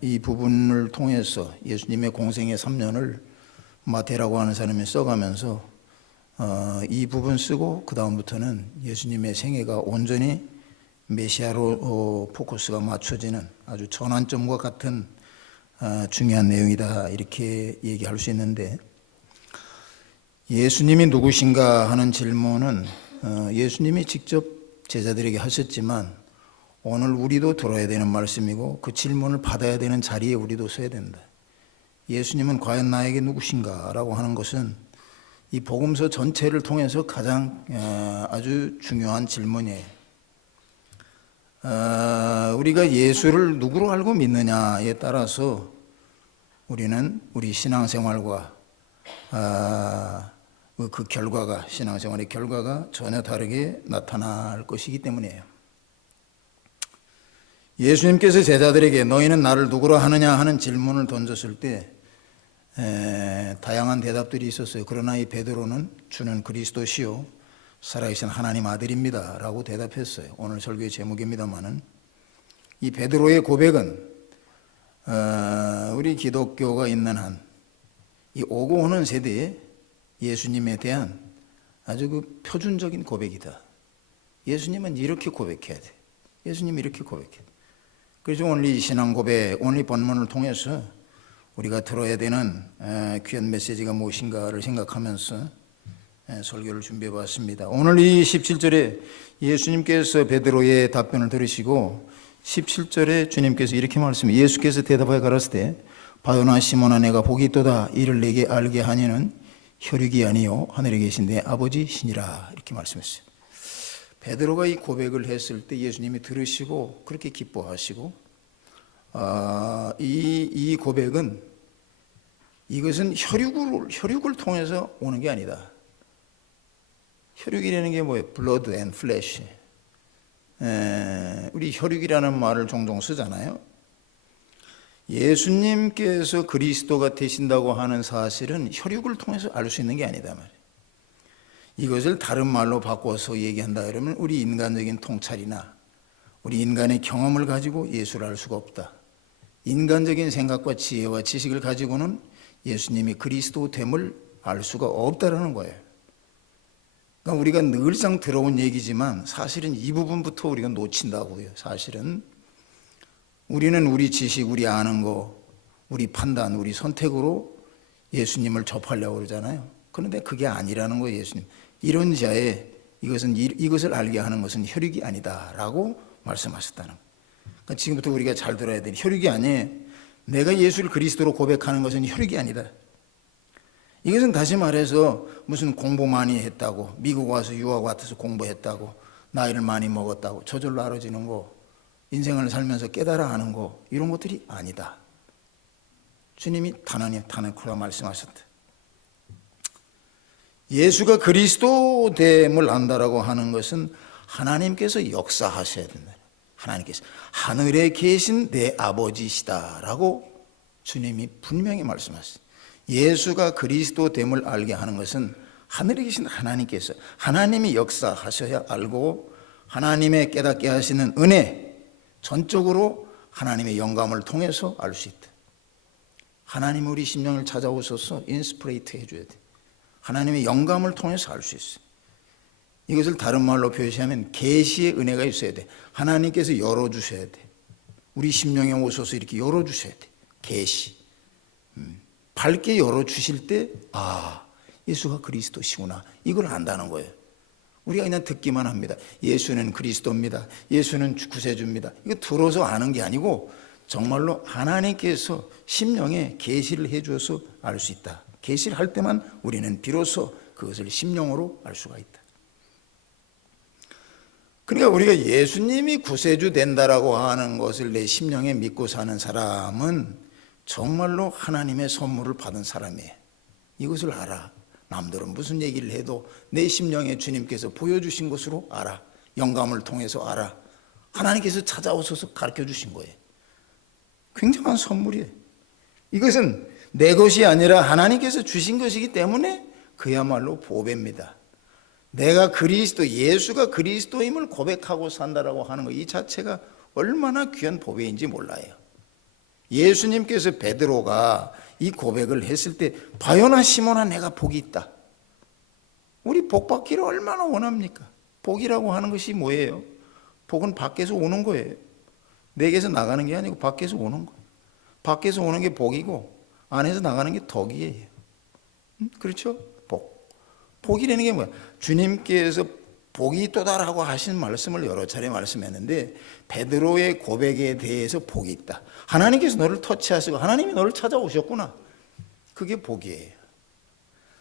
이 부분을 통해서 예수님의 공생의 3년을 마태라고 하는 사람이 써가면서 이 부분 쓰고 그 다음부터는 예수님의 생애가 온전히 메시아로 포커스가 맞춰지는 아주 전환점과 같은 중요한 내용이다, 이렇게 얘기할 수 있는데, 예수님이 누구신가 하는 질문은 예수님이 직접 제자들에게 하셨지만 오늘 우리도 들어야 되는 말씀이고 그 질문을 받아야 되는 자리에 우리도 서야 된다. 예수님은 과연 나에게 누구신가 라고 하는 것은 이 복음서 전체를 통해서 가장 아주 중요한 질문이에요. 우리가 예수를 누구로 알고 믿느냐에 따라서 우리는 우리 신앙생활과 그 결과가, 신앙생활의 결과가 전혀 다르게 나타날 것이기 때문이에요. 예수님께서 제자들에게 너희는 나를 누구로 하느냐 하는 질문을 던졌을 때 다양한 대답들이 있었어요. 그러나 이 베드로는 주는 그리스도시요 살아계신 하나님 아들입니다 라고 대답했어요. 오늘 설교의 제목입니다마는 이 베드로의 고백은 우리 기독교가 있는 한 이 오고 오는 세대에 예수님에 대한 아주 그 표준적인 고백이다. 예수님은 이렇게 고백해야 돼. 예수님이 이렇게 고백해. 그래서 오늘 이 신앙 고백, 오늘 이 본문을 통해서 우리가 들어야 되는 귀한 메시지가 무엇인가를 생각하면서 설교를 준비해 봤습니다. 오늘 이 17절에 예수님께서 베드로의 답변을 들으시고 17절에 주님께서 이렇게 말씀해요. 예수께서 대답하여 가라사대 바요나 시몬아 내가 복이 있도다. 이를 내게 알게 하니는 혈육이 아니요 하늘에 계신 내 아버지시니라, 이렇게 말씀했어요. 베드로가 이 고백을 했을 때 예수님이 들으시고 그렇게 기뻐하시고 이 고백은 이것은 혈육을 통해서 오는 게 아니다. 혈육이라는 게 뭐예요? blood and flesh. 우리 혈육이라는 말을 종종 쓰잖아요. 예수님께서 그리스도가 되신다고 하는 사실은 혈육을 통해서 알 수 있는 게 아니다 말이에요. 이것을 다른 말로 바꿔서 얘기한다 그러면 우리 인간적인 통찰이나 우리 인간의 경험을 가지고 예수를 알 수가 없다. 인간적인 생각과 지혜와 지식을 가지고는 예수님이 그리스도됨을 알 수가 없다라는 거예요. 그러니까 우리가 늘상 들어온 얘기지만 사실은 이 부분부터 우리가 놓친다고요. 사실은 우리는 우리 지식, 우리 아는 거, 우리 판단, 우리 선택으로 예수님을 접하려고 그러잖아요. 그런데 그게 아니라는 거예요. 예수님 이런 자에 이것을 알게 하는 것은 혈육이 아니다라고 말씀하셨다는 거예요. 그러니까 지금부터 우리가 잘 들어야 되는, 혈육이 아니에요. 내가 예수를 그리스도로 고백하는 것은 혈육이 아니다. 이것은 다시 말해서 무슨 공부 많이 했다고, 미국 와서 유학 와서 공부했다고, 나이를 많이 먹었다고 저절로 알아지는 거, 인생을 살면서 깨달아 하는 거, 이런 것들이 아니다. 주님이 단언코 말씀하셨다. 예수가 그리스도됨을 안다라고 하는 것은 하나님께서 역사하셔야 된다. 하나님께서 하늘에 계신 내 아버지시다라고 주님이 분명히 말씀하셨어요. 예수가 그리스도됨을 알게 하는 것은 하늘에 계신 하나님께서, 하나님이 역사하셔야 알고 하나님의 깨닫게 하시는 은혜, 전적으로 하나님의 영감을 통해서 알 수 있다. 하나님 우리 심령을 찾아오셔서 인스피레이트 해줘야 돼. 하나님의 영감을 통해서 알 수 있어. 이것을 다른 말로 표시하면 계시의 은혜가 있어야 돼. 하나님께서 열어주셔야 돼. 우리 심령에 오셔서 이렇게 열어주셔야 돼. 계시. 밝게 열어주실 때 예수가 그리스도시구나, 이걸 안다는 거예요. 우리가 그냥 듣기만 합니다. 예수는 그리스도입니다. 예수는 구세주입니다. 이거 들어서 아는 게 아니고 정말로 하나님께서 심령에 계시를 해주어서 알 수 있다. 계시를 할 때만 우리는 비로소 그것을 심령으로 알 수가 있다. 그러니까 우리가 예수님이 구세주 된다라고 하는 것을 내 심령에 믿고 사는 사람은 정말로 하나님의 선물을 받은 사람이에요. 이것을 알아. 남들은 무슨 얘기를 해도 내 심령에 주님께서 보여주신 것으로 알아. 영감을 통해서 알아. 하나님께서 찾아오셔서 가르쳐 주신 거예요. 굉장한 선물이에요. 이것은 내 것이 아니라 하나님께서 주신 것이기 때문에 그야말로 보배입니다. 내가 예수가 그리스도임을 고백하고 산다라고 하는 것, 이 자체가 얼마나 귀한 보배인지 몰라요. 예수님께서 베드로가 이 고백을 했을 때 바요나 시몬아 내가 복이 있다. 우리 복 받기를 얼마나 원합니까? 복이라고 하는 것이 뭐예요? 복은 밖에서 오는 거예요. 내게서 나가는 게 아니고 밖에서 오는 거예요. 밖에서 오는 게 복이고 안에서 나가는 게 덕이에요. 그렇죠? 복. 복이라는 게 뭐야? 주님께서 복이 있도다라고 하신 말씀을 여러 차례 말씀했는데 베드로의 고백에 대해서 복이 있다. 하나님께서 너를 터치하시고 하나님이 너를 찾아오셨구나. 그게 복이에요.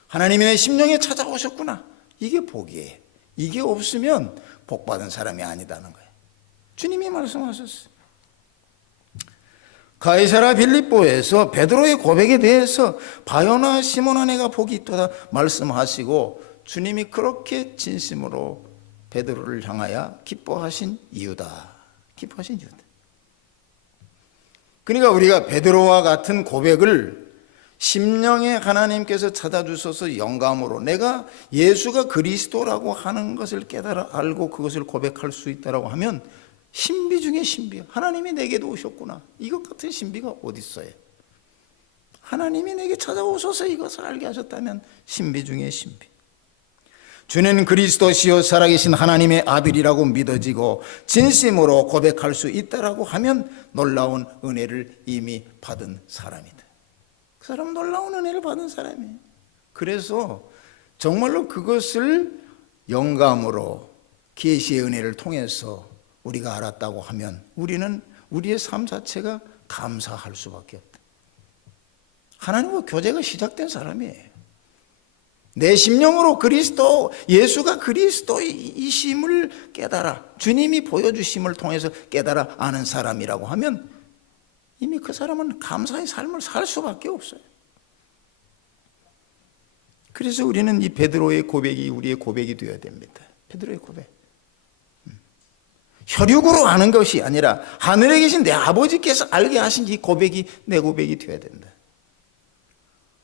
하나님이 내 심령에 찾아오셨구나. 이게 복이에요. 이게 없으면 복받은 사람이 아니다는 거예요. 주님이 말씀하셨어요. 가이사라 빌립보에서 베드로의 고백에 대해서 바요나 시몬아 내가 복이 있도다 말씀하시고 주님이 그렇게 진심으로 베드로를 향하여 기뻐하신 이유다. 기뻐하신 이유다. 그러니까 우리가 베드로와 같은 고백을 심령에 하나님께서 찾아주셔서 영감으로 내가 예수가 그리스도라고 하는 것을 깨달아 알고 그것을 고백할 수 있다고 하면 신비 중에 신비. 하나님이 내게도 오셨구나. 이것 같은 신비가 어디 있어요? 하나님이 내게 찾아오셔서 이것을 알게 하셨다면 신비 중에 신비. 주는 그리스도시요 살아계신 하나님의 아들이라고 믿어지고 진심으로 고백할 수 있다라고 하면 놀라운 은혜를 이미 받은 사람이다. 그 사람은 놀라운 은혜를 받은 사람이에요. 그래서 정말로 그것을 영감으로 계시의 은혜를 통해서 우리가 알았다고 하면 우리는 우리의 삶 자체가 감사할 수밖에 없다. 하나님과 교제가 시작된 사람이에요. 내 심령으로 그리스도, 예수가 그리스도이심을 깨달아 주님이 보여주심을 통해서 깨달아 아는 사람이라고 하면 이미 그 사람은 감사의 삶을 살 수밖에 없어요. 그래서 우리는 이 베드로의 고백이 우리의 고백이 되어야 됩니다. 베드로의 고백. 혈육으로 아는 것이 아니라 하늘에 계신 내 아버지께서 알게 하신 이 고백이 내 고백이 되어야 된다.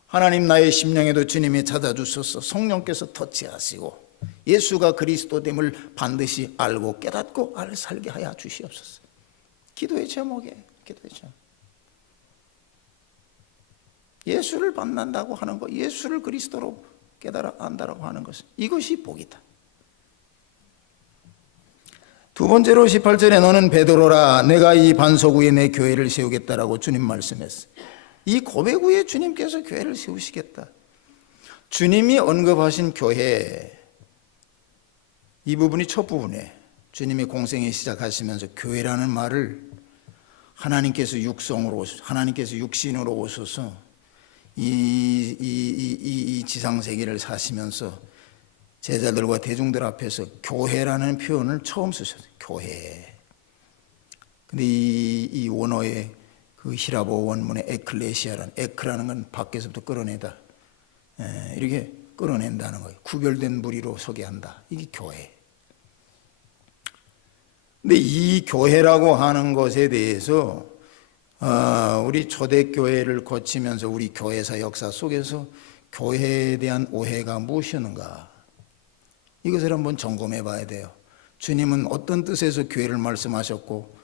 하나님 나의 심령에도 주님이 찾아주셔서 성령께서 터치하시고 예수가 그리스도됨을 반드시 알고 깨닫고 살게 하여 주시옵소서. 기도의 제목이에요. 기도의 제목. 예수를 만난다고 하는 것, 예수를 그리스도로 깨달아 안다라고 하는 것은 이것이 복이다. 두 번째로 18절에 너는 베드로라 내가 이 반석 위에 내 교회를 세우겠다라고 주님 말씀했어요. 이 고백 위에 주님께서 교회를 세우시겠다. 주님이 언급하신 교회, 이 부분이 첫 부분에 주님이 공생에 시작하시면서 교회라는 말을 하나님께서 하나님께서 육신으로 오셔서 이 지상세계를 사시면서 제자들과 대중들 앞에서 교회라는 표현을 처음 쓰셨어요. 교회. 근데 이 원어의 그 히라보 원문의 에클레시아라는, 에크라는 건 밖에서부터 끌어내다. 이렇게 끌어낸다는 거예요. 구별된 무리로 소개한다. 이게 교회. 근데 이 교회라고 하는 것에 대해서 우리 초대교회를 거치면서 우리 교회사 역사 속에서 교회에 대한 오해가 무엇이었는가? 이것을 한번 점검해 봐야 돼요. 주님은 어떤 뜻에서 교회를 말씀하셨고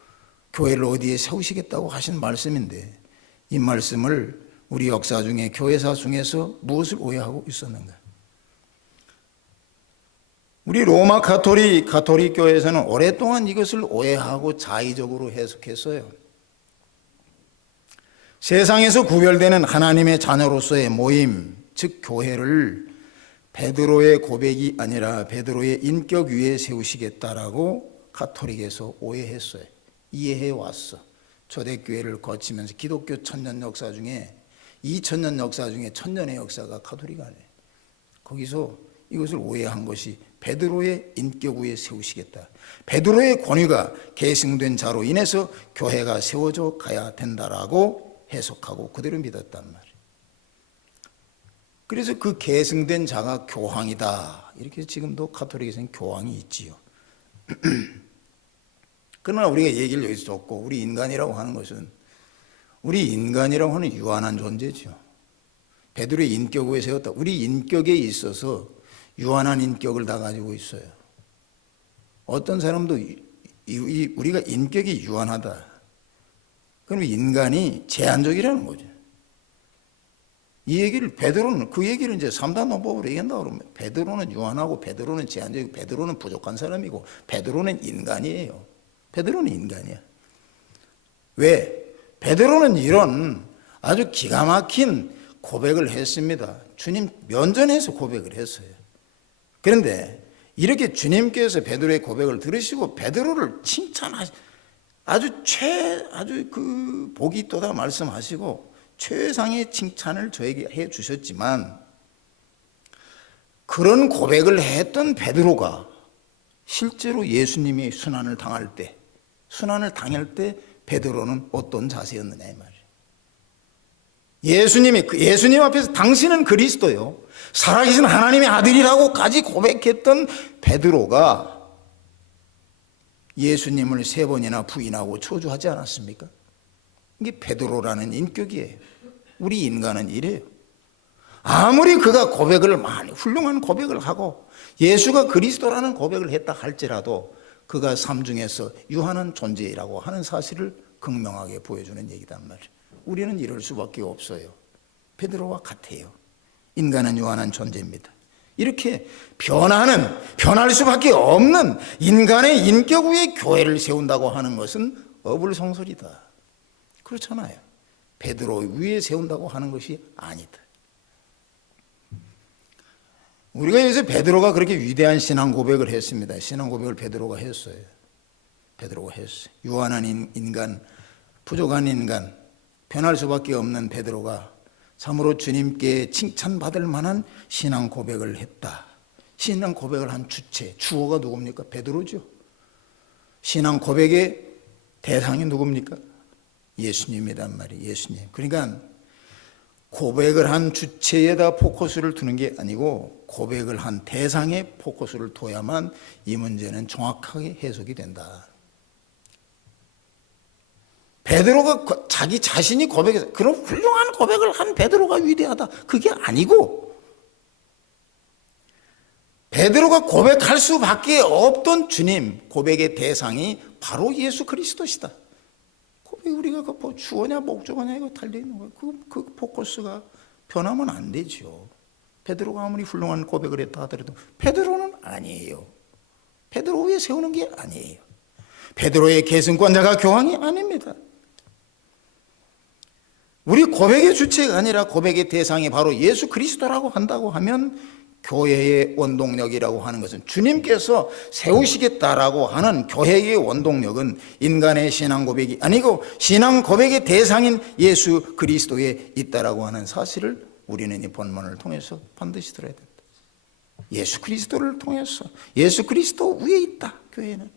교회를 어디에 세우시겠다고 하신 말씀인데 이 말씀을 우리 역사 중에 교회사 중에서 무엇을 오해하고 있었는가? 우리 로마 가톨릭 교회에서는 오랫동안 이것을 오해하고 자의적으로 해석했어요. 세상에서 구별되는 하나님의 자녀로서의 모임, 즉 교회를 베드로의 고백이 아니라 베드로의 인격 위에 세우시겠다라고 가톨릭에서 오해했어요. 이해해 왔어. 초대교회를 거치면서 기독교 천년 역사 중에 2000년 역사 중에 1000년의 역사가 가톨릭 안에 거기서 이것을 오해한 것이 베드로의 인격 위에 세우시겠다. 베드로의 권위가 계승된 자로 인해서 교회가 세워져 가야 된다라고 해석하고 그대로 믿었단 말이에요. 그래서 그 계승된 자가 교황이다. 이렇게 지금도 가톨릭에서는 교황이 있지요. 그러나 우리가 얘기를 여기서 줬고 우리 인간이라고 하는 것은 우리 인간이라고 하는 유한한 존재죠. 베드로의 인격 위에 세웠다. 우리 인격에 있어서 유한한 인격을 다 가지고 있어요. 어떤 사람도 우리가 인격이 유한하다. 그럼 인간이 제한적이라는 거죠. 이 얘기를 베드로는 그 얘기를 이제 3단 논법으로 얘기한다 그러면 베드로는 유한하고 베드로는 제한적이고 베드로는 부족한 사람이고 베드로는 인간이에요. 베드로는 인간이야. 왜? 베드로는 이런 아주 기가 막힌 고백을 했습니다. 주님 면전에서 고백을 했어요. 그런데 이렇게 주님께서 베드로의 고백을 들으시고 베드로를 칭찬하시 아주 그 복이 있도다 말씀하시고 최상의 칭찬을 저에게 해 주셨지만 그런 고백을 했던 베드로가 실제로 예수님이 순환을 당할 때 베드로는 어떤 자세였느냐 이 말이에요. 예수님 앞에서 당신은 그리스도요 살아계신 하나님의 아들이라고까지 고백했던 베드로가 예수님을 3번이나 부인하고 초조하지 않았습니까? 이게 베드로라는 인격이에요. 우리 인간은 이래요. 아무리 그가 고백을 많이 훌륭한 고백을 하고 예수가 그리스도라는 고백을 했다 할지라도 그가 삶 중에서 유한한 존재라고 하는 사실을 극명하게 보여주는 얘기단 말이에요. 우리는 이럴 수밖에 없어요. 베드로와 같아요. 인간은 유한한 존재입니다. 이렇게 변할 수밖에 없는 인간의 인격 위에 교회를 세운다고 하는 것은 어불성설이다. 그렇잖아요. 베드로 위에 세운다고 하는 것이 아니다. 우리가 여기서 베드로가 그렇게 위대한 신앙 고백을 했습니다. 신앙 고백을 베드로가 했어요. 유한한 인간, 부족한 인간, 변할 수밖에 없는 베드로가 참으로 주님께 칭찬받을 만한 신앙 고백을 했다. 신앙 고백을 한 주어가 누굽니까? 베드로죠. 신앙 고백의 대상이 누굽니까? 예수님이란 말이에요. 예수님. 그러니까 고백을 한 주체에다 포커스를 두는 게 아니고 고백을 한 대상에 포커스를 둬야만 이 문제는 정확하게 해석이 된다. 베드로가 자기 자신이 고백해서 그런 훌륭한 고백을 한 베드로가 위대하다. 그게 아니고 베드로가 고백할 수밖에 없던 주님 고백의 대상이 바로 예수 그리스도시다. 고백 우리가 뭐 주어냐 목적어냐 이거 달려있는 거예요. 그 포커스가 변하면 안 되죠. 베드로가 아무리 훌륭한 고백을 했다 하더라도 베드로는 아니에요. 베드로 위에 세우는 게 아니에요. 베드로의 계승권자가 교황이 아닙니다. 우리 고백의 주체가 아니라 고백의 대상이 바로 예수 그리스도라고 한다고 하면 교회의 원동력이라고 하는 것은 주님께서 세우시겠다라고 하는 교회의 원동력은 인간의 신앙 고백이 아니고 신앙 고백의 대상인 예수 그리스도에 있다라고 하는 사실을 우리는 이 본문을 통해서 반드시 들어야 됩니다. 예수 그리스도를 통해서 예수 그리스도 위에 있다. 교회는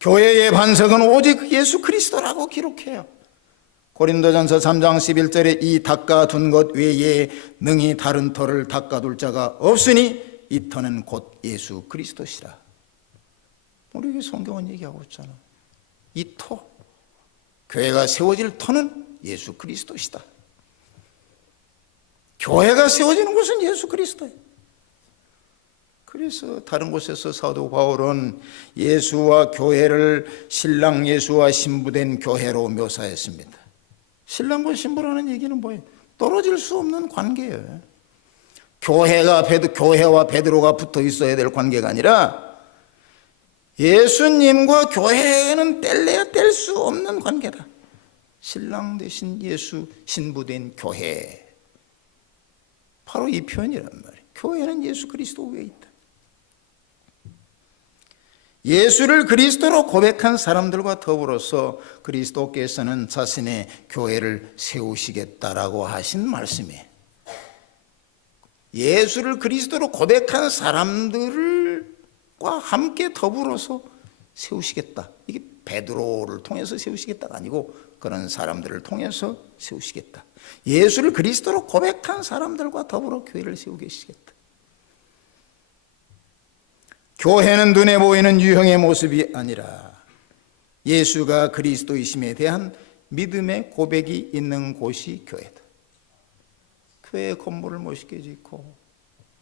교회의 반석은 오직 예수 그리스도라고 기록해요. 고린도전서 3장 11절에 이 닦아둔 것 외에 능히 다른 터를 닦아둘 자가 없으니 이 터는 곧 예수 그리스도시라. 우리 성경은 얘기하고 있잖아. 이 터, 교회가 세워질 터는 예수 그리스도시다. 교회가 세워지는 것은 예수 그리스도예요. 그래서 다른 곳에서 사도 바울은 예수와 교회를 신랑 예수와 신부된 교회로 묘사했습니다. 신랑과 신부라는 얘기는 뭐예요? 떨어질 수 없는 관계예요. 교회와 베드로가 붙어 있어야 될 관계가 아니라 예수님과 교회는 뗄래야 뗄 수 없는 관계다. 신랑 대신 예수, 신부 된 교회. 바로 이 표현이란 말이에요. 교회는 예수 그리스도 위에 있다. 예수를 그리스도로 고백한 사람들과 더불어서 그리스도께서는 자신의 교회를 세우시겠다라고 하신 말씀이에요. 예수를 그리스도로 고백한 사람들과 함께 더불어서 세우시겠다. 이게 베드로를 통해서 세우시겠다가 아니고 그런 사람들을 통해서 세우시겠다. 예수를 그리스도로 고백한 사람들과 더불어 교회를 세우고 계시겠다. 교회는 눈에 보이는 유형의 모습이 아니라 예수가 그리스도이심에 대한 믿음의 고백이 있는 곳이 교회다. 교회 건물을 멋있게 짓고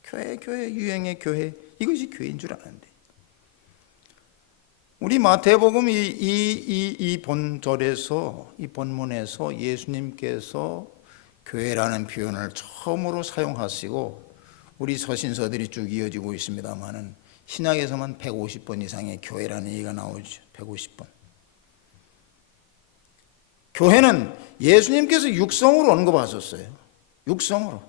교회 유형의 교회 이것이 교회인 줄 아는데 우리 마태복음 이 본절에서, 이 본문에서 예수님께서 교회라는 표현을 처음으로 사용하시고, 우리 서신서들이 쭉 이어지고 있습니다만은 신약에서만 150번 이상의 교회라는 얘기가 나오죠. 150번. 교회는 예수님께서 육성으로 언급하셨어요. 육성으로.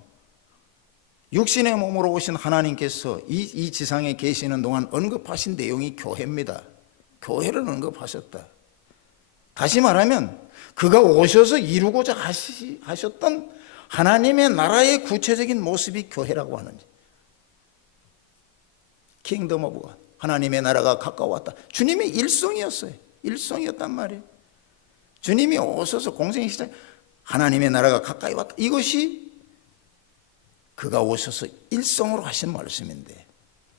육신의 몸으로 오신 하나님께서 이 지상에 계시는 동안 언급하신 내용이 교회입니다. 교회를 언급하셨다. 다시 말하면 그가 오셔서 이루고자 하셨던 하나님의 나라의 구체적인 모습이 교회라고 하는지. 킹덤 오브 갓, 하나님의 나라가 가까웠다. 주님의 일성이었어요. 일성이었단 말이에요. 주님이 오셔서 공생의 시작, 하나님의 나라가 가까이 왔다. 이것이 그가 오셔서 일성으로 하신 말씀인데,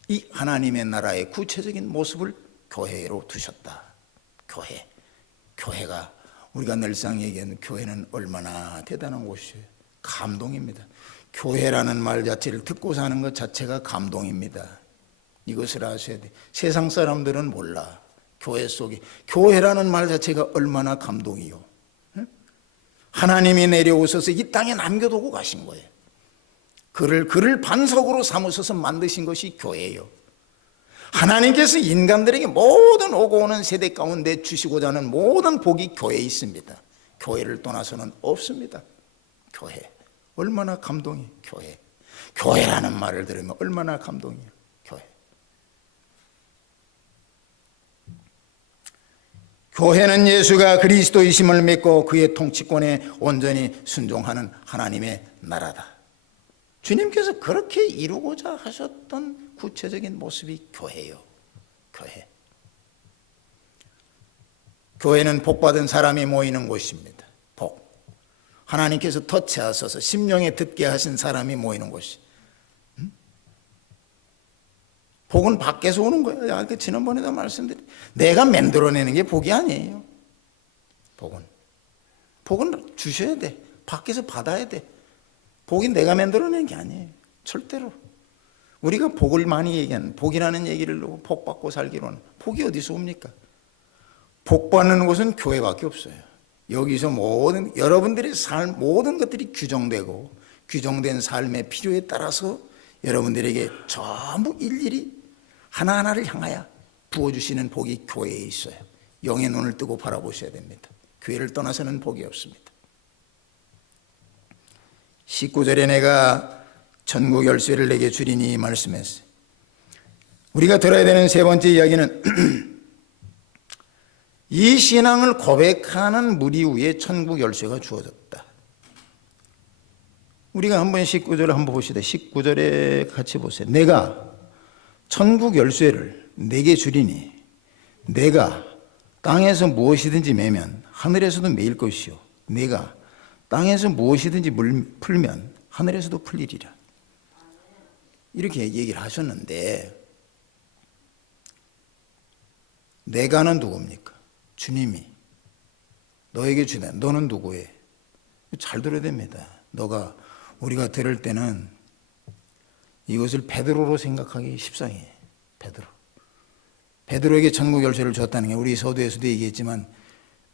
이 하나님의 나라의 구체적인 모습을 교회로 두셨다. 교회가 우리가 늘상 얘기하는 교회는 얼마나 대단한 곳이에요. 감동입니다. 교회라는 말 자체를 듣고 사는 것 자체가 감동입니다. 이것을 아셔야 돼. 세상 사람들은 몰라. 교회 속에 교회라는 말 자체가 얼마나 감동이요. 하나님이 내려오셔서 이 땅에 남겨두고 가신 거예요. 그를 반석으로 삼으셔서 만드신 것이 교회예요. 하나님께서 인간들에게 모든 오고 오는 세대 가운데 주시고자 하는 모든 복이 교회에 있습니다. 교회를 떠나서는 없습니다. 교회 얼마나 감동이. 교회라는 말을 들으면 얼마나 감동이에요. 교회는 예수가 그리스도이심을 믿고 그의 통치권에 온전히 순종하는 하나님의 나라다. 주님께서 그렇게 이루고자 하셨던 구체적인 모습이 교회예요. 교회는 복받은 사람이 모이는 곳입니다. 복. 하나님께서 터치하셔서 심령에 듣게 하신 사람이 모이는 곳이. 복은 밖에서 오는 거예요. 지난번에도 말씀드린, 내가 만들어내는 게 복이 아니에요. 복은 주셔야 돼. 밖에서 받아야 돼. 복이 내가 만들어내는 게 아니에요. 절대로. 우리가 복을 많이 얘기하는, 복이라는 얘기를 놓고 복 받고 살기로는, 복이 어디서 옵니까? 복 받는 곳은 교회밖에 없어요. 여기서 여러분들의 삶, 모든 것들이 규정되고, 규정된 삶의 필요에 따라서 여러분들에게 전부 일일이 하나하나를 향하여 부어주시는 복이 교회에 있어요. 영의 눈을 뜨고 바라보셔야 됩니다. 교회를 떠나서는 복이 없습니다. 19절에 내가 천국 열쇠를 내게 주리니 말씀했어요. 우리가 들어야 되는 세 번째 이야기는 이 신앙을 고백하는 무리 위에 천국 열쇠가 주어졌다. 우리가 한번 19절을 한번 봅시다. 19절에 같이 보세요. 내가 천국 열쇠를 내게 주리니 내가 땅에서 무엇이든지 매면 하늘에서도 매일 것이요 내가 땅에서 무엇이든지 풀면 하늘에서도 풀리리라. 이렇게 얘기를 하셨는데, 내가는 누굽니까? 주님이 너에게 주네. 너는 누구예요? 잘 들어야 됩니다. 우리가 들을 때는 이것을 베드로로 생각하기 십상이에요. 베드로에게 천국 열쇠를 줬다는 게, 우리 서두에서도 얘기했지만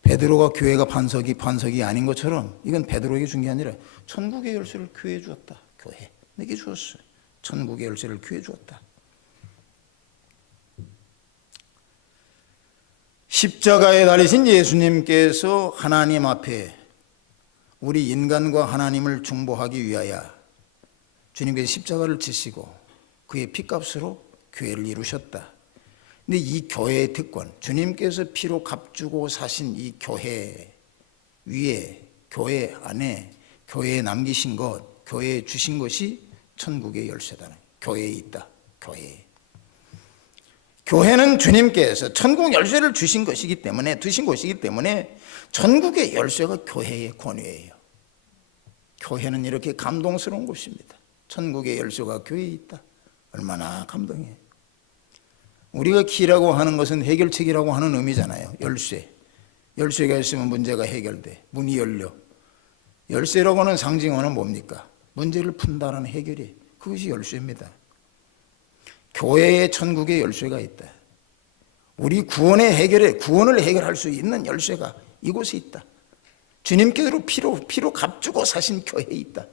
베드로가 교회가 반석이 아닌 것처럼 이건 베드로에게 준 게 아니라 천국의 열쇠를 교회에 주었다. 교회 내게 주었어요. 천국의 열쇠를 교회에 주었다. 십자가에 달리신 예수님께서 하나님 앞에 우리 인간과 하나님을 중보하기 위하여 주님께서 십자가를 지시고 그의 피값으로 교회를 이루셨다. 근데 이 교회의 특권, 주님께서 피로 값주고 사신 이 교회 위에, 교회 안에, 교회에 남기신 것, 교회에 주신 것이 천국의 열쇠다. 교회에 있다. 교회는 주님께서 천국 열쇠를 주신 곳이기 때문에 천국의 열쇠가 교회의 권위예요. 교회는 이렇게 감동스러운 곳입니다. 천국의 열쇠가 교회에 있다. 얼마나 감동해요. 우리가 키라고 하는 것은 해결책이라고 하는 의미잖아요. 열쇠가 있으면 문제가 해결돼. 문이 열려. 열쇠라고 하는 상징어는 뭡니까? 문제를 푼다는 해결이. 그것이 열쇠입니다. 교회에 천국의 열쇠가 있다. 우리 구원을 해결할 수 있는 열쇠가 이곳에 있다. 주님께로 피로 값주고 사신 교회에 있다.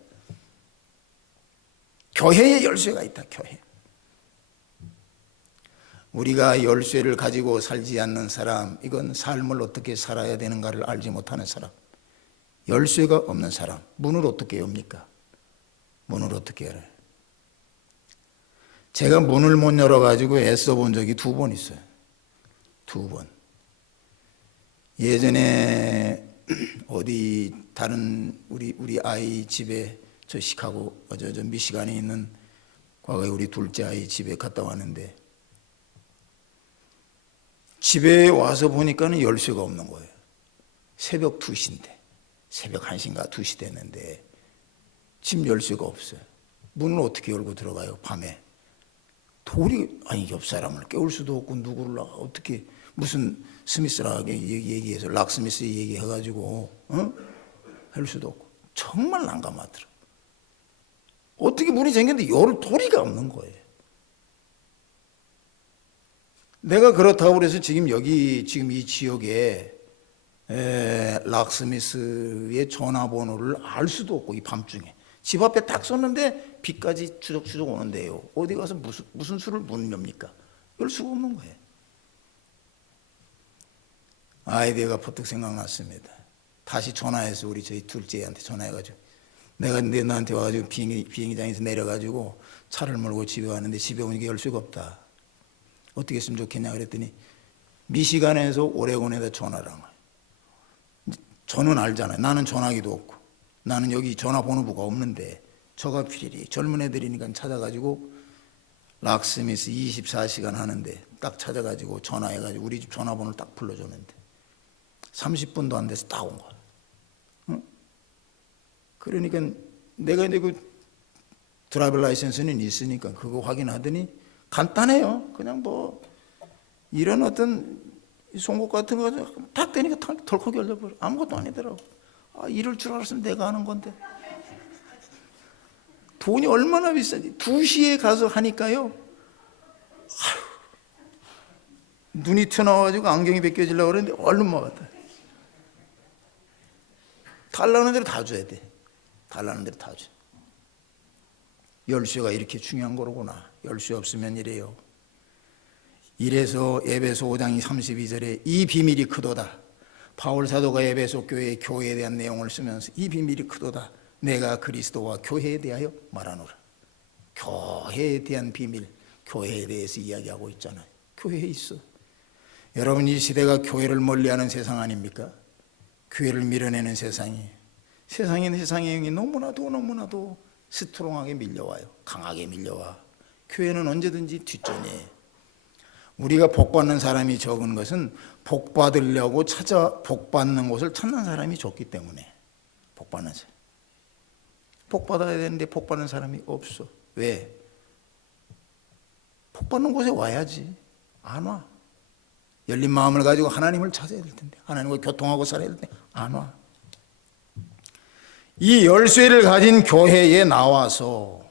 교회의 열쇠가 있다. 교회. 우리가 열쇠를 가지고 살지 않는 사람, 이건 삶을 어떻게 살아야 되는가를 알지 못하는 사람, 열쇠가 없는 사람, 문을 어떻게 엽니까? 문을 어떻게 열어요? 제가 문을 못 열어가지고 애써 본 적이 2번 있어요. 2번. 예전에 어디 다른 우리 아이 집에, 저 시카고, 저 미시간에 있는 과거에 우리 둘째 아이 집에 갔다 왔는데, 집에 와서 보니까는 열쇠가 없는 거예요. 새벽 2시인데, 새벽 1시인가 2시 됐는데 집 열쇠가 없어요. 문을 어떻게 열고 들어가요? 밤에. 옆 사람을 깨울 수도 없고, 누구를 어떻게, 무슨 스미스라게 얘기해서, 락스미스 얘기해가지고 할 수도 없고, 정말 난감하더라. 어떻게 문이 잠겼는데 열 도리가 없는 거예요. 내가 그렇다고 그래서 지금 이 지역에 락스미스의 전화번호를 알 수도 없고, 이 밤중에 집 앞에 딱 섰는데 비까지 추적추적 오는데요, 어디 가서 무슨 수를 문 엽니까? 열 수가 없는 거예요. 아이디어가 퍼뜩 생각났습니다. 다시 전화해서 우리 저희 둘째한테 전화해가지고, 내가 너한테 와가지고 비행기장에서 내려가지고 차를 몰고 집에 왔는데 집에 오니까 열쇠가 없다. 어떻게 했으면 좋겠냐 그랬더니 미시간에서 오레곤에다 전화를 한 거예요. 저는 알잖아요. 나는 전화기도 없고, 나는 여기 전화번호부가 없는데 저가 필요해. 젊은 애들이니까 찾아가지고 락스미스 24시간 하는데 딱 찾아가지고 전화해가지고 우리 집 전화번호를 딱 불러줬는데 30분도 안 돼서 딱 온 거야. 응? 그러니까 내가 이제 그 드라이버 라이센스는 있으니까 그거 확인하더니 간단해요. 그냥 뭐 이런 어떤 송곳 같은 거 탁 대니까 덜컥 열려버려. 아무것도 아니더라고. 이럴 줄 알았으면 내가 하는 건데. 돈이 얼마나 비싼지. 2시에 가서 하니까요, 눈이 튀어나와가지고 안경이 벗겨지려고 그랬는데 얼른 먹었다. 달라는 대로 다 줘야 돼. 달라는 대로 다 줘. 열쇠가 이렇게 중요한 거로구나. 열쇠 없으면 이래요. 이래서 에베소 5장 32절에 이 비밀이 크도다. 바울 사도가 에베소 교회에 대한 내용을 쓰면서 이 비밀이 크도다. 내가 그리스도와 교회에 대하여 말하노라. 교회에 대한 비밀, 교회에 대해서 이야기하고 있잖아요. 교회에 있어. 여러분, 이 시대가 교회를 멀리하는 세상 아닙니까? 교회를 밀어내는 세상이에요. 세상의 영이 너무나도 스트롱하게 밀려와요. 강하게 밀려와. 교회는 언제든지 뒷전이에요. 우리가 복받는 사람이 적은 것은 복받으려고 복받는 곳을 찾는 사람이 적기 때문에. 복받는 사람. 복받아야 되는데 복받는 사람이 없어. 왜? 복받는 곳에 와야지. 안 와. 열린 마음을 가지고 하나님을 찾아야 될 텐데, 하나님과 교통하고 살아야 될 텐데 안 와. 이 열쇠를 가진 교회에 나와서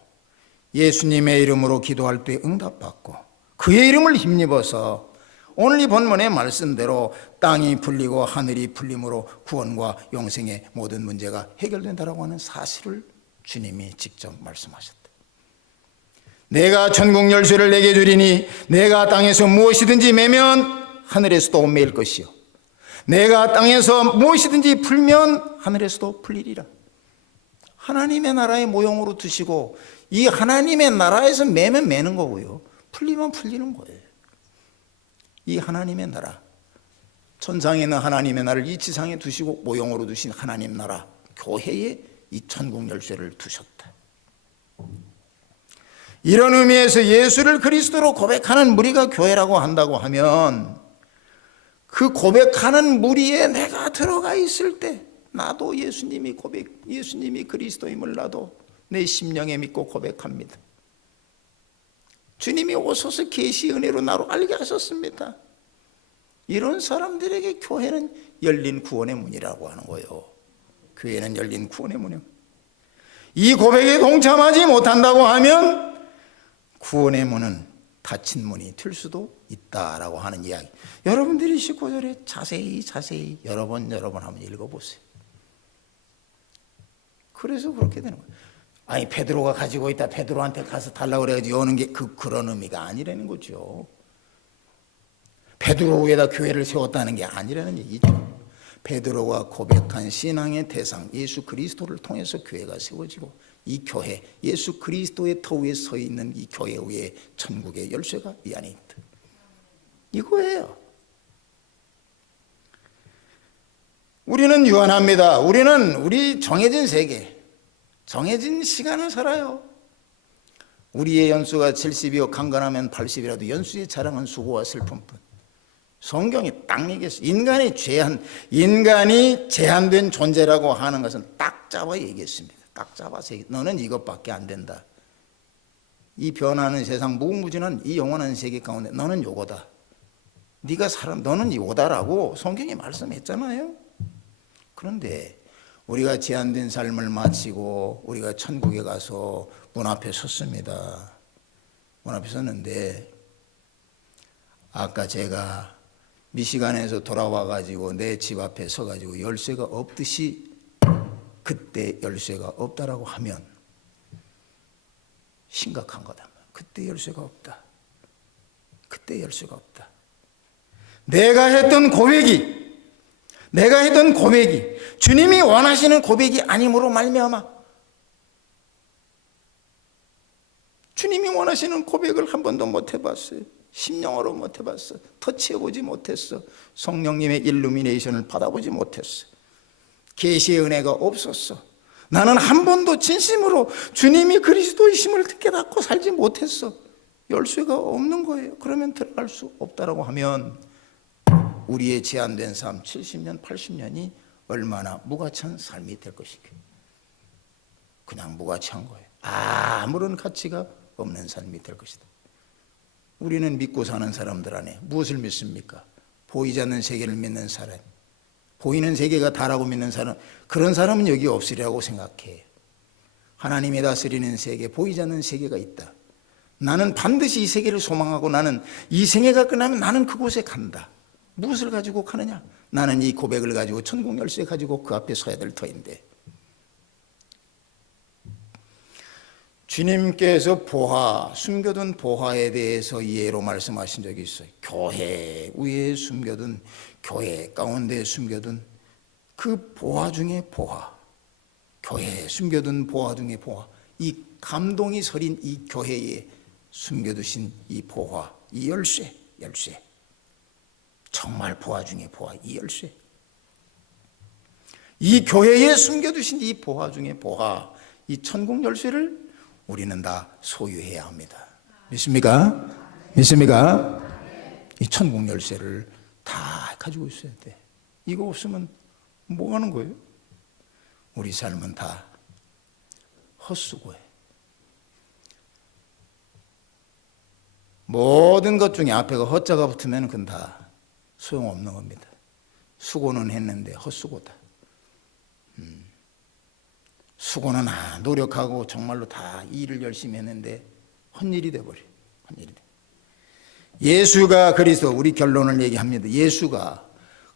예수님의 이름으로 기도할 때 응답받고 그의 이름을 힘입어서 오늘 이 본문의 말씀대로 땅이 풀리고 하늘이 풀림으로 구원과 영생의 모든 문제가 해결된다라고 하는 사실을 주님이 직접 말씀하셨다. 내가 천국 열쇠를 내게 주리니 내가 땅에서 무엇이든지 매면 하늘에서도 매일 것이요 내가 땅에서 무엇이든지 풀면 하늘에서도 풀리리라. 하나님의 나라의 모형으로 두시고 이 하나님의 나라에서 매면 매는 거고요, 풀리면 풀리는 거예요. 이 하나님의 나라, 천상에 있는 하나님의 나라를 이 지상에 두시고 모형으로 두신 하나님 나라 교회에 이 천국 열쇠를 두셨다. 이런 의미에서 예수를 그리스도로 고백하는 무리가 교회라고 한다고 하면 그 고백하는 무리에 내가 들어가 있을 때 나도 예수님이 그리스도임을 나도 내 심령에 믿고 고백합니다. 주님이 오소서 계시 은혜로 나로 알게 하셨습니다. 이런 사람들에게 교회는 열린 구원의 문이라고 하는 거예요. 교회는 열린 구원의 문이에요. 이 고백에 동참하지 못한다고 하면 구원의 문은 닫힌 문이 틀 수도 있다라고 하는 이야기. 여러분들이 19절에 자세히 여러 번 한번 읽어보세요. 그래서 그렇게 되는 거예요. 아니 베드로가 가지고 있다 베드로한테 가서 달라고 그래가지고 여는 게 그런 의미가 아니라는 거죠. 베드로 위에다 교회를 세웠다는 게 아니라는 얘기죠. 베드로가 고백한 신앙의 대상 예수 그리스도를 통해서 교회가 세워지고 이 교회 예수 그리스도의 터 위에 서 있는 이 교회 위에 천국의 열쇠가 이 안에 있다. 이거예요. 우리는 유한합니다. 우리 정해진 세계, 정해진 시간을 살아요. 우리의 연수가 70이요 강건하면 80이라도 연수의 자랑은 수고와 슬픔뿐. 성경이 딱 얘기했어요. 인간이 제한된 존재라고 하는 것은 딱 잡아 얘기했습니다. 딱 잡아서 너는 이것밖에 안 된다. 이 변하는 세상 무궁무진한 이 영원한 세계 가운데 너는 요거다. 네가 너는 이거다라고 성경이 말씀했잖아요. 그런데 우리가 제한된 삶을 마치고 우리가 천국에 가서 문 앞에 섰습니다. 문 앞에 섰는데 아까 제가 미시간에서 돌아와 가지고 내 집 앞에 서 가지고 열쇠가 없듯이 그때 열쇠가 없다라고 하면 심각한 거다. 그때 열쇠가 없다. 그때 열쇠가 없다. 내가 했던 고백이 주님이 원하시는 고백이 아님으로 말미암아 주님이 원하시는 고백을 한 번도 못 해봤어요. 심령으로 못 해봤어. 터치해보지 못했어. 성령님의 일루미네이션을 받아보지 못했어. 계시의 은혜가 없었어. 나는 한 번도 진심으로 주님이 그리스도이심을 깨닫고 살지 못했어. 열쇠가 없는 거예요. 그러면 들어갈 수 없다라고 하면 우리의 제한된 삶 70년 80년이 얼마나 무가치한 삶이 될 것인가. 그냥 무가치한 거예요. 아무런 가치가 없는 삶이 될 것이다. 우리는 믿고 사는 사람들 안에 무엇을 믿습니까? 보이지 않는 세계를 믿는 사람, 보이는 세계가 다라고 믿는 사람, 그런 사람은 여기 없으리라고 생각해요. 하나님이 다스리는 세계, 보이지 않는 세계가 있다. 나는 반드시 이 세계를 소망하고 나는 이 생애가 끝나면 나는 그곳에 간다. 무엇을 가지고 가느냐? 나는 이 고백을 가지고 천국 열쇠 가지고 그 앞에 서야 될 터인데, 주님께서 숨겨둔 보화에 대해서 예로 말씀하신 적이 있어요. 교회 위에 숨겨둔, 교회 가운데 숨겨둔 그 보화 중에 보화, 교회에 숨겨둔 보화 중에 보화, 이 감동이 서린 이 교회에 숨겨두신 이 보화, 이 열쇠, 정말 보화 중에 보화, 이 열쇠, 이 교회에 숨겨두신 이 보화 중에 보화, 이 천국 열쇠를 우리는 다 소유해야 합니다. 믿습니까? 이 천국 열쇠를 다 가지고 있어야 돼. 이거 없으면 뭐 하는 거예요? 우리 삶은 다 헛수고해. 모든 것 중에 앞에가 헛자가 붙으면 그건 다 소용없는 겁니다. 수고는 했는데 헛수고다. 수고는 노력하고 정말로 다 일을 열심히 했는데 헛일이 돼버려. 예수가 그리스도, 우리 결론을 얘기합니다. 예수가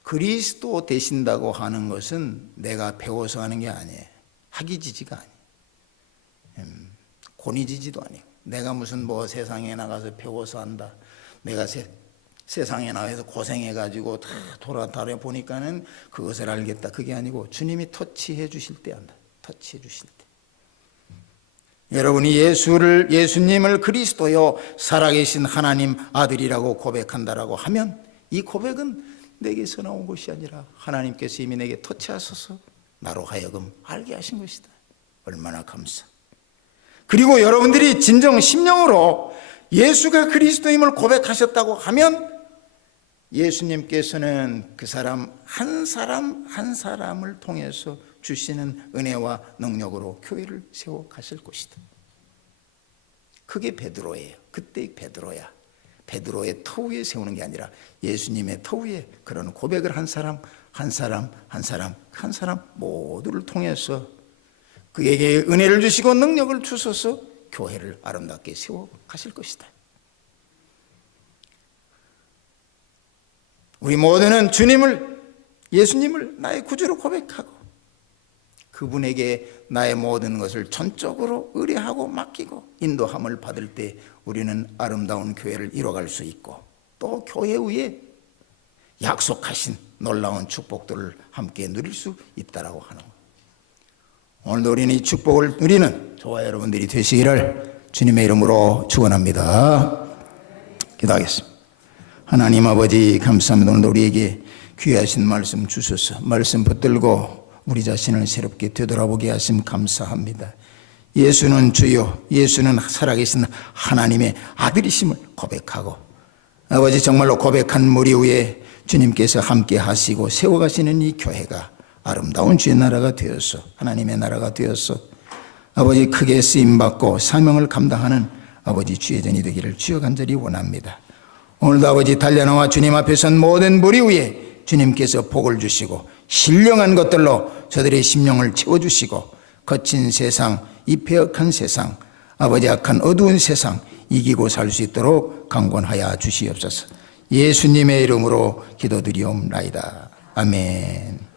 그리스도 되신다고 하는 것은 내가 배워서 하는 게 아니에요. 학이지지가 아니에요. 권위지지도 아니에요. 내가 무슨 세상에 나가서 배워서 한다. 내가 세상에 나가서 고생해가지고 다 돌아다녀 보니까는 그것을 알겠다. 그게 아니고 주님이 터치해 주실 때 한다. 터치해 주실 때. 여러분이 예수님을 그리스도요 살아계신 하나님 아들이라고 고백한다라고 하면 이 고백은 내게서 나온 것이 아니라 하나님께서 이미 내게 터치하셔서 나로 하여금 알게 하신 것이다. 얼마나 감사. 그리고 여러분들이 진정 심령으로 예수가 그리스도임을 고백하셨다고 하면 예수님께서는 그 사람 한 사람을 통해서 주시는 은혜와 능력으로 교회를 세워 가실 것이다. 그게 베드로예요. 그때 베드로야. 베드로의 터 위에 세우는 게 아니라 예수님의 터 위에 그런 고백을 한 사람 모두를 통해서 그에게 은혜를 주시고 능력을 주셔서 교회를 아름답게 세워 가실 것이다. 우리 모두는 예수님을 나의 구주로 고백하고 그분에게 나의 모든 것을 전적으로 의뢰하고 맡기고 인도함을 받을 때 우리는 아름다운 교회를 이뤄갈 수 있고 또 교회 위에 약속하신 놀라운 축복들을 함께 누릴 수 있다라고 하는 거예요. 오늘도 우리는 이 축복을 누리는 저와 여러분들이 되시기를 주님의 이름으로 축원합니다. 기도하겠습니다. 하나님 아버지 감사합니다. 오늘도 우리에게 귀하신 말씀 주셔서 말씀 붙들고 우리 자신을 새롭게 되돌아보게 하심 감사합니다. 예수는 주요, 예수는 살아계신 하나님의 아들이심을 고백하고 아버지 정말로 고백한 무리 위에 주님께서 함께 하시고 세워가시는 이 교회가 아름다운 주의 나라가 되어서 하나님의 나라가 되어서 아버지 크게 쓰임받고 사명을 감당하는 아버지 주의 전이 되기를 주여 간절히 원합니다. 오늘도 아버지 달려나와 주님 앞에 선 모든 무리 위에 주님께서 복을 주시고 신령한 것들로 저들의 심령을 채워주시고 거친 세상, 이 폐역한 세상, 아버지 악한 어두운 세상 이기고 살 수 있도록 강권하여 주시옵소서. 예수님의 이름으로 기도드리옵나이다. 아멘.